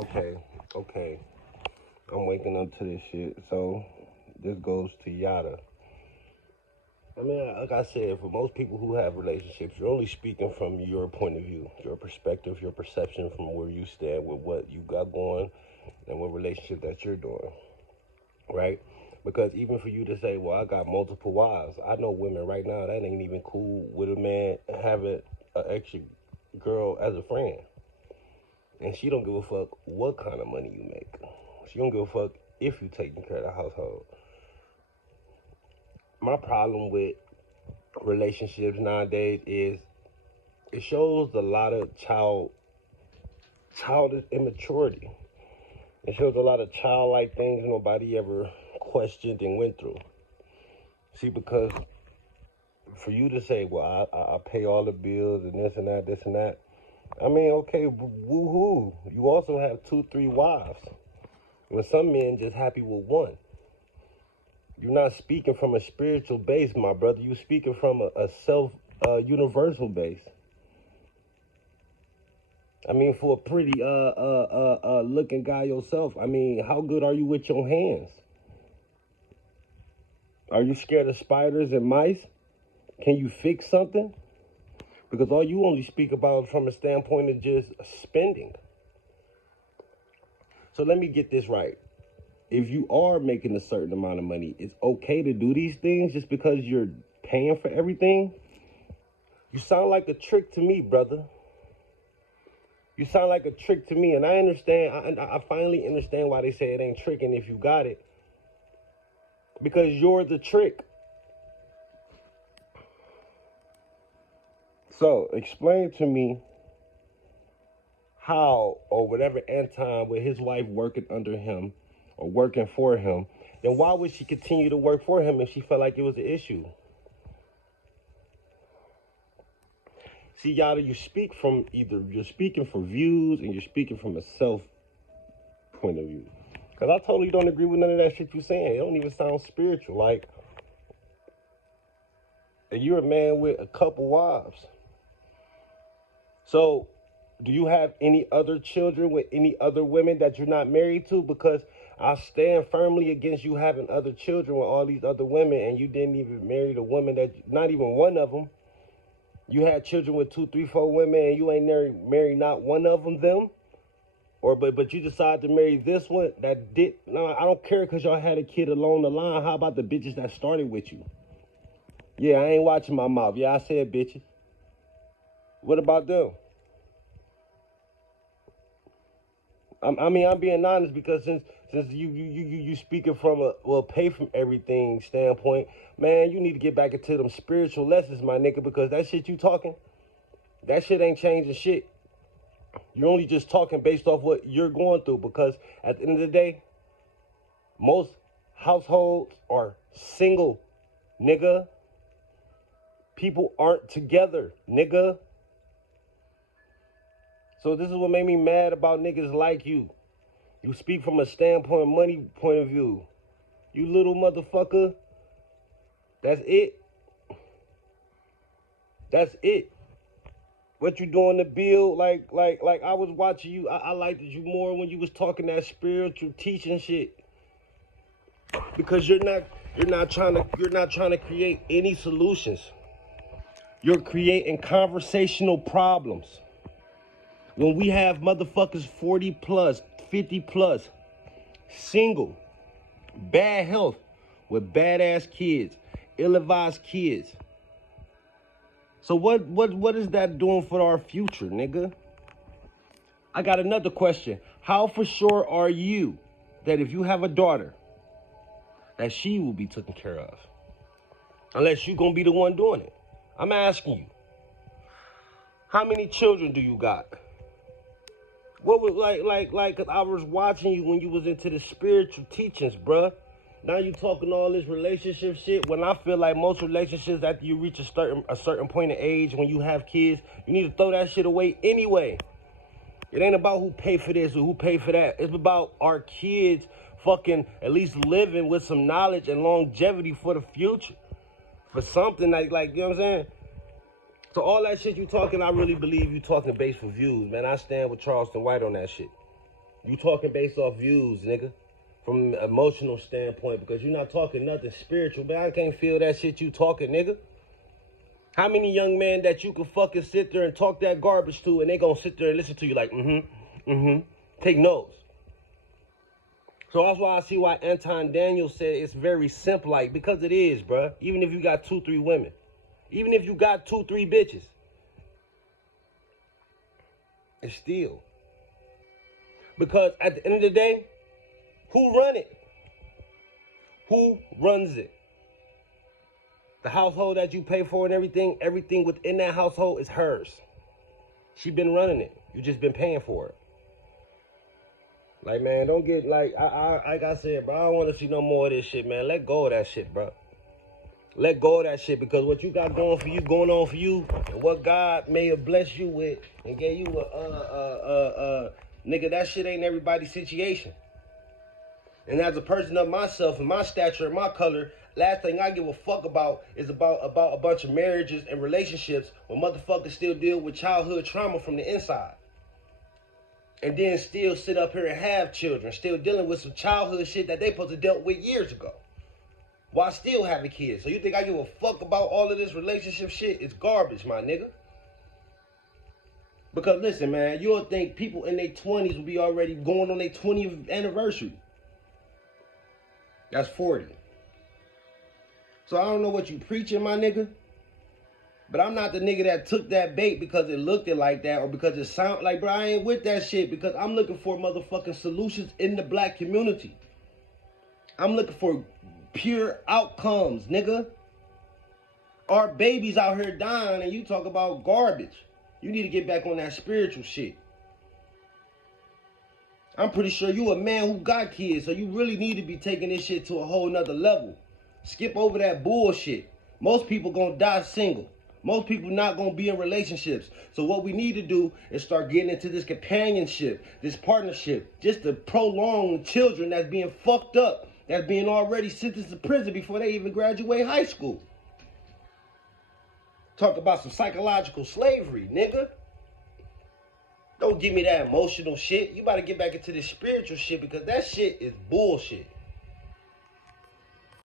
Okay. I'm waking up to this shit. So this goes to Yada. I mean, like I said, for most people who have relationships, you're only speaking from your point of view, your perspective, your perception from where you stand with what you got going and what relationship that you're doing, right? Because even for you to say, well, I got multiple wives, I know women right now that ain't even cool with a man having an extra girl as a friend. And she don't give a fuck what kind of money you make. She don't give a fuck if you taking care of the household. My problem with relationships nowadays is it shows a lot of childish immaturity. It shows a lot of childlike things nobody ever questioned and went through. See, because for you to say, well, I pay all the bills and this and that, I mean, okay, woohoo. You also have 2, 3 wives. When some men just happy with one. You're not speaking from a spiritual base, my brother. You're speaking from a universal base. I mean, for a pretty looking guy yourself, I mean, how good are you with your hands? Are you scared of spiders and mice? Can you fix something? Because all you only speak about from a standpoint of just spending. So let me get this right. If you are making a certain amount of money, it's okay to do these things just because you're paying for everything? You sound like a trick to me, brother. You sound like a trick to me, and I understand. I finally understand why they say it ain't tricking if you got it. Because you're the trick. So, explain to me how, or whatever Anton with his wife working under him, or working for him, then why would she continue to work for him if she felt like it was an issue? See, Yada, you speak from you're speaking for views and you're speaking from a self point of view. Because I totally don't agree with none of that shit you're saying. It don't even sound spiritual. Like, you're a man with a couple wives. So, do you have any other children with any other women that you're not married to? Because I stand firmly against you having other children with all these other women and you didn't even marry the woman that, not even one of them. You had children with 2, 3, 4 women and you ain't married not one of them. Or but you decided to marry this one that did. No, I don't care because y'all had a kid along the line. How about the bitches that started with you? Yeah, I ain't watching my mouth. Yeah, I said bitches. What about them? I'm being honest because since you speaking from a pay from everything standpoint, man, you need to get back into them spiritual lessons, my nigga, because that shit you talking, that shit ain't changing shit. You're only just talking based off what you're going through, because at the end of the day, most households are single, nigga. People aren't together, nigga. So this is what made me mad about niggas like you. You speak from a standpoint, money point of view. You little motherfucker. That's it. That's it. What you doing to build? Like I was watching you. I liked you more when you was talking that spiritual teaching shit. Because you're not trying to create any solutions. You're creating conversational problems. When we have motherfuckers 40 plus, 50 plus, single, bad health, with badass kids, ill-advised kids. So what is that doing for our future, nigga? I got another question. How for sure are you that if you have a daughter, that she will be taken care of? Unless you're gonna be the one doing it. I'm asking you. How many children do you got? What was cause I was watching you when you was into the spiritual teachings, bruh. Now you talking all this relationship shit when I feel like most relationships after you reach a certain point of age when you have kids, you need to throw that shit away anyway. It ain't about who pay for this or who pay for that. It's about our kids fucking at least living with some knowledge and longevity for the future. For something like you know what I'm saying? So all that shit you talking, I really believe you talking based for views, man. I stand with Charleston White on that shit. You talking based off views, nigga. From an emotional standpoint, because you're not talking nothing spiritual, man. I can't feel that shit you talking, nigga. How many young men that you can fucking sit there and talk that garbage to, and they gonna sit there and listen to you like, take notes. So that's why I see why Anton Daniel said it's very simple, like, because it is, bruh. Even if you got 2-3 women, even if you got 2-3 bitches, it's still. Because at the end of the day, who run it? Who runs it? The household that you pay for and everything within that household is hers. She been running it. You just been paying for it. Like, man, don't get, like I said, bro, I don't want to see no more of this shit, man. Let go of that shit, bro. Let go of that shit, because what you got going on for you, and what God may have blessed you with and gave you nigga, that shit ain't everybody's situation. And as a person of myself and my stature and my color, last thing I give a fuck about is about a bunch of marriages and relationships where motherfuckers still deal with childhood trauma from the inside. And then still sit up here and have children, still dealing with some childhood shit that they supposed to dealt with years ago, while still having kids. So you think I give a fuck about all of this relationship shit? It's garbage, my nigga. Because listen, man, you'll think people in their 20s will be already going on their 20th anniversary. That's 40. So I don't know what you preaching, my nigga. But I'm not the nigga that took that bait because it looked it like that or because it sound like, bro, I ain't with that shit, because I'm looking for motherfucking solutions in the black community. I'm looking for pure outcomes, nigga. Our babies out here dying and you talk about garbage. You need to get back on that spiritual shit. I'm pretty sure you a man who got kids, so you really need to be taking this shit to a whole nother level. Skip over that bullshit. Most people gonna die single. Most people not gonna be in relationships. So what we need to do is start getting into this companionship, this partnership, just to prolong children that's being fucked up, that's being already sentenced to prison before they even graduate high school. Talk about some psychological slavery, nigga. Don't give me that emotional shit. You better get back into this spiritual shit, because that shit is bullshit.